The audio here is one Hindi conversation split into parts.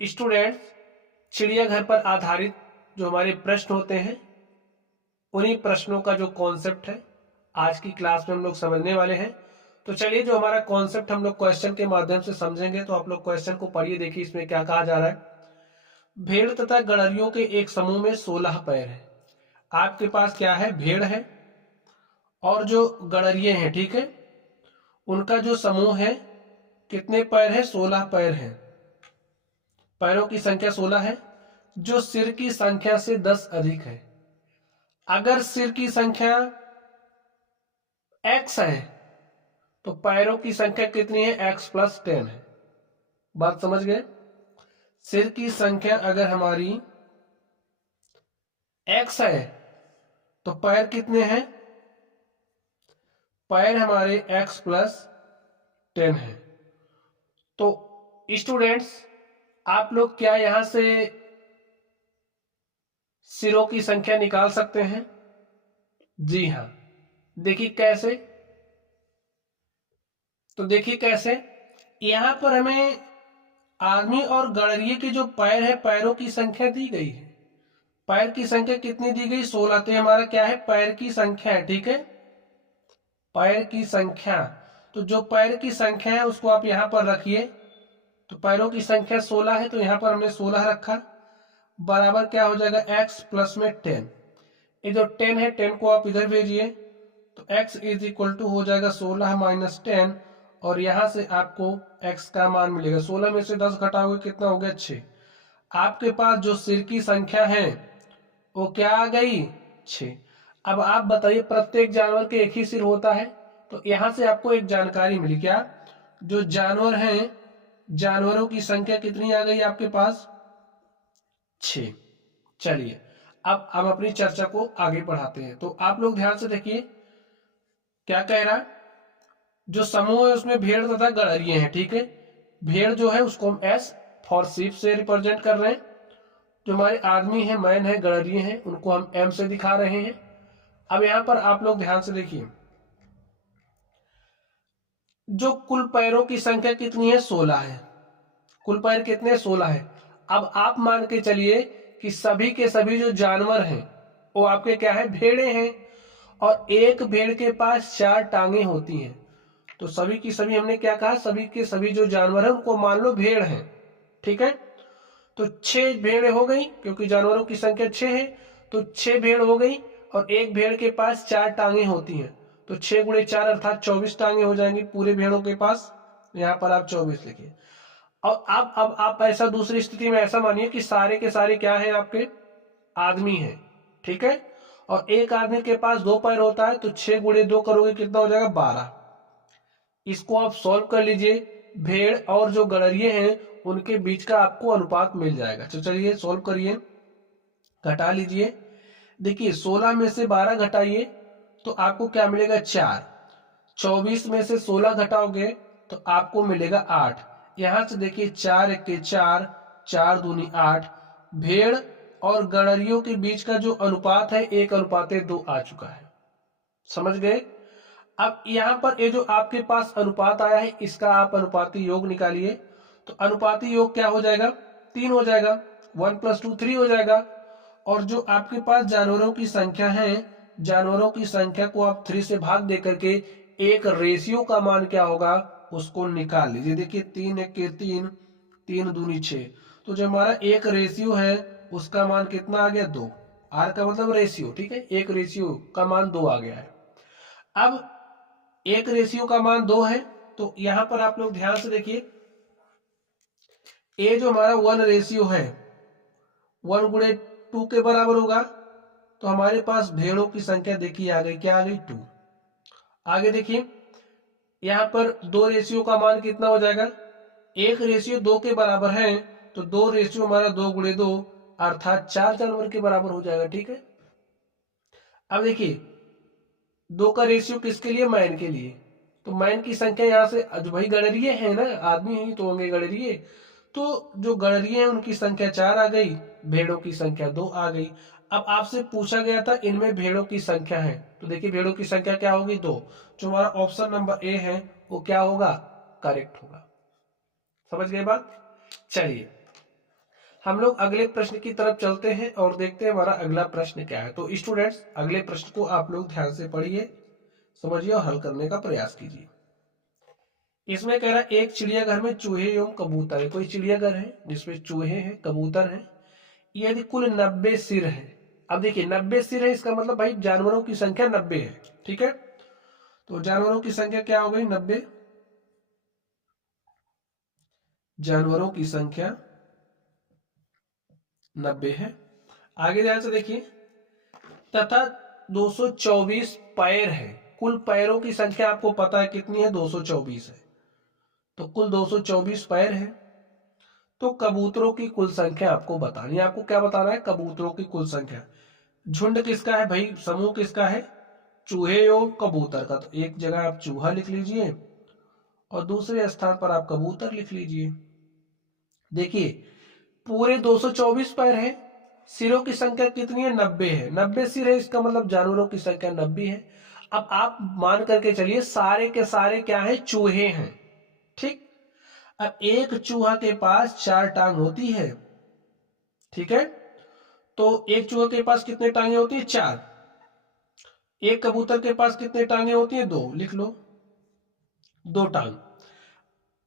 स्टूडेंट्स, चिड़ियाघर पर आधारित जो हमारे प्रश्न होते हैं उन्हीं प्रश्नों का जो कॉन्सेप्ट है आज की क्लास में हम लोग समझने वाले हैं। तो चलिए जो हमारा कॉन्सेप्ट हम लोग क्वेश्चन के माध्यम से समझेंगे। तो आप लोग क्वेश्चन को पढ़िए, देखिए इसमें क्या कहा जा रहा है। भेड़ तथा गड़रियों के एक समूह में 16 पैर है। आपके पास क्या है, भेड़ है और जो गड़रिये हैं, ठीक है, उनका जो समूह है कितने पैर है, 16 पैर है। पैरों की संख्या 16 है जो सिर की संख्या से 10 अधिक है। अगर सिर की संख्या x है तो पैरों की संख्या कितनी है, x प्लस 10 है। बात समझ गए। सिर की संख्या अगर हमारी x है तो पैर कितने हैं, पैर हमारे x प्लस 10 है। तो स्टूडेंट्स, आप लोग क्या यहां से सिरों की संख्या निकाल सकते हैं? जी हां, देखिए कैसे। तो देखिए कैसे, यहां पर हमें आदमी और गड़रिये के जो पैर है पैरों की संख्या दी गई है। पैर की संख्या कितनी दी गई, 16। तो हमारा क्या है, पैर की संख्या है, ठीक है, पैर की संख्या। तो जो पैर की संख्या है उसको आप यहां पर रखिए। तो पैरों की संख्या 16 है तो यहां पर हमने 16 रखा, बराबर क्या हो जाएगा, x प्लस में 10। ये जो 10 है 10 को आप इधर भेजिए तो x इज इक्वल टू हो जाएगा 16 माइनस 10 और यहां से आपको x का मान मिलेगा। 16 में से 10 घटाओगे कितना हो गया, 6। आपके पास जो सिर की संख्या है वो क्या आ गई, 6। अब आप बताइए, प्रत्येक जानवर के एक ही सिर होता है। तो यहां से आपको एक जानकारी मिली, क्या, जो जानवर हैं जानवरों की संख्या कितनी आ गई आपके पास, 6। चलिए अब हम अपनी चर्चा को आगे बढ़ाते हैं। तो आप लोग ध्यान से देखिए क्या कह रहा है। जो समूह है उसमें भेड़ तथा गड़रिये हैं, ठीक है। भेड़ जो है उसको हम एस फॉर शीप से रिप्रेजेंट कर रहे हैं। जो हमारे आदमी है, मैन है, गड़रिये हैं, उनको हम एम से दिखा रहे हैं। अब यहां पर आप लोग ध्यान से देखिए, जो कुल पैरों की संख्या कितनी है, 16 है। कुल पैर कितने, 16 है। अब आप मान के चलिए कि सभी के सभी जो जानवर हैं वो आपके क्या है, भेड़े हैं। और एक भेड़ के पास 4 टांगे होती हैं। तो सभी की सभी हमने क्या कहा, सभी के सभी जो जानवर हैं उनको मान लो भेड़ हैं, ठीक है। तो 6 भेड़ हो गई, क्योंकि जानवरों की संख्या 6 है। तो 6 भेड़ हो गई और एक भेड़ के पास 4 टांगे होती हैं। तो 6 गुणे 4 अर्थात 24 टांगे हो जाएंगी पूरे भेड़ों के पास। यहाँ पर आप 24 लिखिए। और अब आप ऐसा दूसरी स्थिति में ऐसा मानिए कि सारे के सारे क्या है, आपके आदमी है, ठीक है। और एक आदमी के पास 2 पैर होता है। तो 6 गुणे 2 करोगे कितना हो जाएगा, 12। इसको आप सॉल्व कर लीजिए। भेड़ और जो गड़रिये हैं उनके बीच का आपको अनुपात मिल जाएगा। तो चलिए सॉल्व करिए, घटा लीजिए। देखिए 16 में से 12 घटाइए तो आपको क्या मिलेगा, 4। 24 में से 16 घटाओगे तो आपको मिलेगा 8। यहां से देखिए 4 एक के 4, 4 दूनी 8। भेड़ और गड़रियों के बीच का जो अनुपात है 1:2 आ चुका है। समझ गए। अब यहां पर ये जो आपके पास अनुपात आया है इसका आप अनुपाती योग निकालिए। तो अनुपाती योग क्या हो जाएगा, 3 हो जाएगा। 1 + 2 3 हो जाएगा। और जो आपके पास जानवरों की संख्या है, जानवरों की संख्या को आप 3 से भाग दे करके एक रेशियो का मान क्या होगा उसको निकाल लीजिए। देखिए 3 एक के 3, 3 दूनी 6। तो जो हमारा एक रेशियो है उसका मान कितना आ गया, 2। आर का मतलब रेशियो, ठीक है। एक रेशियो का मान 2 आ गया है। अब एक रेशियो का मान 2 है। तो यहां पर आप लोग ध्यान से देखिए, ए जो हमारा 1 रेशियो है 1 गुणे 2 के बराबर होगा। तो हमारे पास भेड़ों की संख्या देखिए आ गई, क्या आ गई, 2। आगे देखिए यहां पर 2 रेशियो का मान कितना हो जाएगा, 1 रेशियो 2 के बराबर है। तो 2 रेशियो हमारा 2 गुणे 2 अर्थात 4 जानवर के बराबर हो जाएगा, ठीक है। अब देखिए 2 का रेशियो किसके लिए, मैन के लिए। तो मैन की संख्या यहां से जो भाई गड़रिये है ना, आदमी ही तो होंगे गड़रिये। तो जो गड़रिये हैं उनकी संख्या 4 आ गई, भेड़ों की संख्या 2 आ गई। अब आपसे पूछा गया था इनमें भेड़ों की संख्या है। तो देखिए भेड़ों की संख्या क्या होगी, 2। जो हमारा ऑप्शन नंबर ए है वो क्या होगा, करेक्ट होगा। समझ गए बात। चलिए हम लोग अगले प्रश्न की तरफ चलते हैं और देखते हैं हमारा अगला प्रश्न क्या है। तो स्टूडेंट्स अगले प्रश्न को आप लोग ध्यान से पढ़िए, समझिए और हल करने का प्रयास कीजिए। इसमें कह रहा है एक चिड़ियाघर में चूहे एवं कबूतर है। कोई चिड़ियाघर है जिसमें चूहे हैं, कबूतर हैं। यदि कुल 90 सिर है। अब देखिए 90 सिर है, इसका मतलब भाई जानवरों की संख्या 90 है। ठीक है, तो जानवरों की संख्या क्या हो गई? 90। जानवरों की संख्या 90 है। आगे ध्यान से देखिए, तथा 224 पैर है। कुल पैरों की संख्या आपको पता है कितनी है? 224 है। तो कुल 224 पैर है। तो कबूतरों की कुल संख्या आपको बतानी है। आपको क्या बताना है? कबूतरों की कुल संख्या। झुंड किसका है भाई? समूह किसका है? चूहे और कबूतर का। तो एक जगह आप चूहा लिख लीजिए और दूसरे स्थान पर आप कबूतर लिख लीजिए। देखिए पूरे 224 पैर है, सिरों की संख्या कितनी है? 90 है। 90 सिर है, इसका मतलब जानवरों की संख्या 90 है। अब आप मान करके चलिए सारे के सारे क्या है? चूहे हैं। ठीक, अब एक चूहा के पास 4 टांग होती है। ठीक है, तो एक चूहे के पास कितने टांगे होती है? 4। एक कबूतर के पास कितने टांगे होती है? 2। लिख लो, 2 टांग।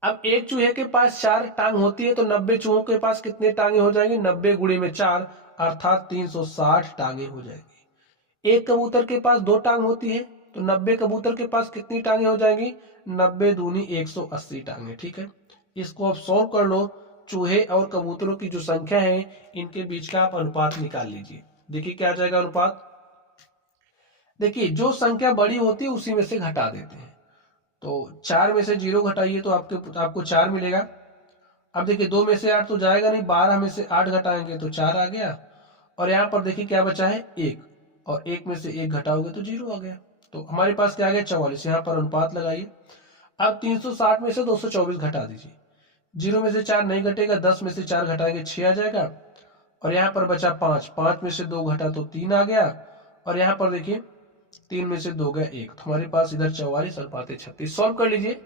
अब एक चूहे के पास 4 टांग होती है, तो 90 चूहों के पास कितने टांगे हो जाएंगे? 90 गुणे में 4 अर्थात 360 टांगे हो जाएंगी। एक कबूतर के पास 2 टांग होती है, तो 90 कबूतर के पास कितनी टांगे हो जाएंगी? 90 दूनी 180 टांगे। ठीक है, इसको आप सॉल्व कर लो। चूहे और कबूतरों की जो संख्या है इनके बीच का आप अनुपात निकाल लीजिए। देखिए क्या आ जाएगा अनुपात। देखिए जो संख्या बड़ी होती है उसी में से घटा देते हैं। तो 4 में से 0 घटाइए तो आपको 4 मिलेगा। अब देखिए 2 में से 8 तो जाएगा नहीं, 12 में से 8 घटाएंगे तो 4 आ गया। और यहाँ पर देखिए क्या बचा है? 1, और 1 में से 1 घटाओगे तो 0 आ गया। तो हमारे पास क्या आ गया? 44। यहाँ पर अनुपात लगाइए। अब 360 में से 224 घटा दीजिए। 0 में से 4 नहीं घटेगा, 10 में से 4 घटाएंगे 6 आ जाएगा। और यहाँ पर बचा 5, 5 में से 2 घटा तो 3 आ गया। और यहाँ पर देखिए 3 में से 2 गया 1, तो हमारे पास इधर 44 अनुपात 36। सॉल्व कर लीजिए,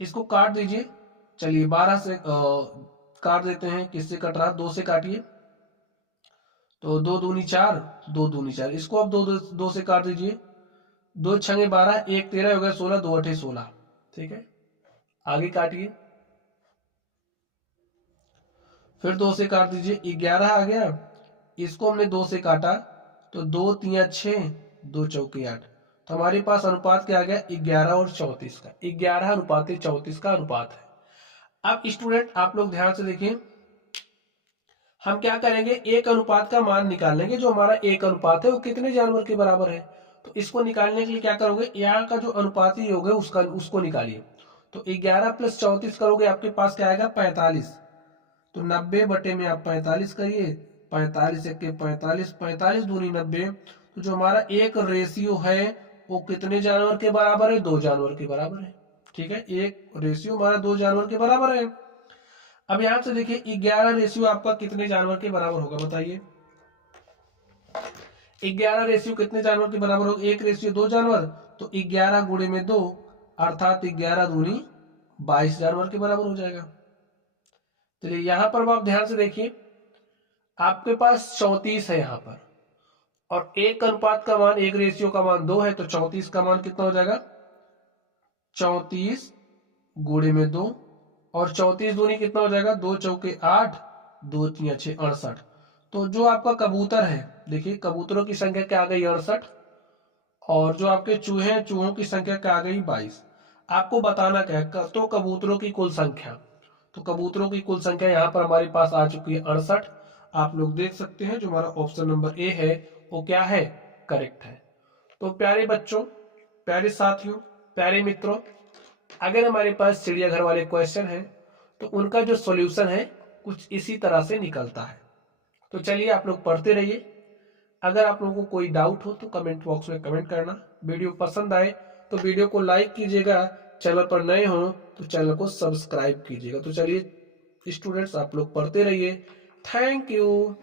इसको काट दीजिए। चलिए 12 से काट देते हैं। किससे कट रहा? 2 से काटिए। तो 2 दूनी 4, 2 दूनी 4। इसको आप 2 से काट दीजिए। 2 छंगे 12, 1 13 हो गया 16, 2 अठे 16। ठीक है, आगे काटिए। फिर 2 से काट दीजिए, 11 आ गया। इसको हमने 2 से काटा तो 2 3 6, 2 चौके 8। तो हमारे पास अनुपात क्या आ गया? 11 और 34 का। 11 अनुपात 34 का अनुपात है। अब स्टूडेंट आप लोग ध्यान से देखिए, हम क्या करेंगे? एक अनुपात का मान निकाल लेंगे। जो हमारा एक अनुपात है वो कितने जानवर के बराबर है? तो इसको निकालने के लिए क्या करोगे? यहाँ का जो अनुपाती योग है उसको निकालिए। तो 11 + 34 करोगे, आपके पास क्या आएगा? 45। तो 90 बटे में आप 45 करिए। 45 एक के 45, 45 दूनी 90। तो जो हमारा एक रेशियो है वो कितने जानवर के बराबर है? 2 जानवर के बराबर है। ठीक है, एक रेशियो हमारा 2 जानवर के बराबर है। अब यहां से देखिए 11 रेशियो आपका कितने जानवर के बराबर होगा? बताइए 11 रेशियो कितने जानवर के बराबर होगा? 1 रेशियो 2 जानवर। तो 11 गुणे में 2 अर्थात 11 दूनी 22 जानवर के बराबर हो जाएगा। चलिए यहां पर आप ध्यान से देखिए, आपके पास 34 है यहाँ पर, और एक अनुपात का मान, एक रेशियो का मान 2 है, तो 34 का मान कितना हो जाएगा? 34 गुणे में 2, और 34 दूनी कितना हो जाएगा? 2 चौके 8, 2 3 6 68। तो जो आपका कबूतर है, देखिए कबूतरों की संख्या क्या आ गई? 68। और जो आपके चूहे हैं, चूहों की संख्या क्या आ गई? 22। आपको बताना क्या है? तो कबूतरों की कुल संख्या। तो कबूतरों की कुल संख्या यहाँ पर हमारे पास आ चुकी है 68। आप लोग देख सकते हैं जो हमारा ऑप्शन नंबर ए है वो क्या है? करेक्ट है। तो प्यारे बच्चों, प्यारे साथियों, प्यारे मित्रों, अगर हमारे पास चिड़ियाघर वाले क्वेश्चन हैं तो उनका जो सॉल्यूशन है कुछ इसी तरह से निकलता है। तो चलिए आप लोग पढ़ते रहिए। अगर आप लोगों को कोई डाउट हो तो कमेंट बॉक्स में कमेंट करना। वीडियो पसंद आए तो वीडियो को लाइक कीजिएगा। चैनल पर नए हो तो चैनल को सब्सक्राइब कीजिएगा। तो चलिए स्टूडेंट्स आप लोग पढ़ते रहिए। Thank you.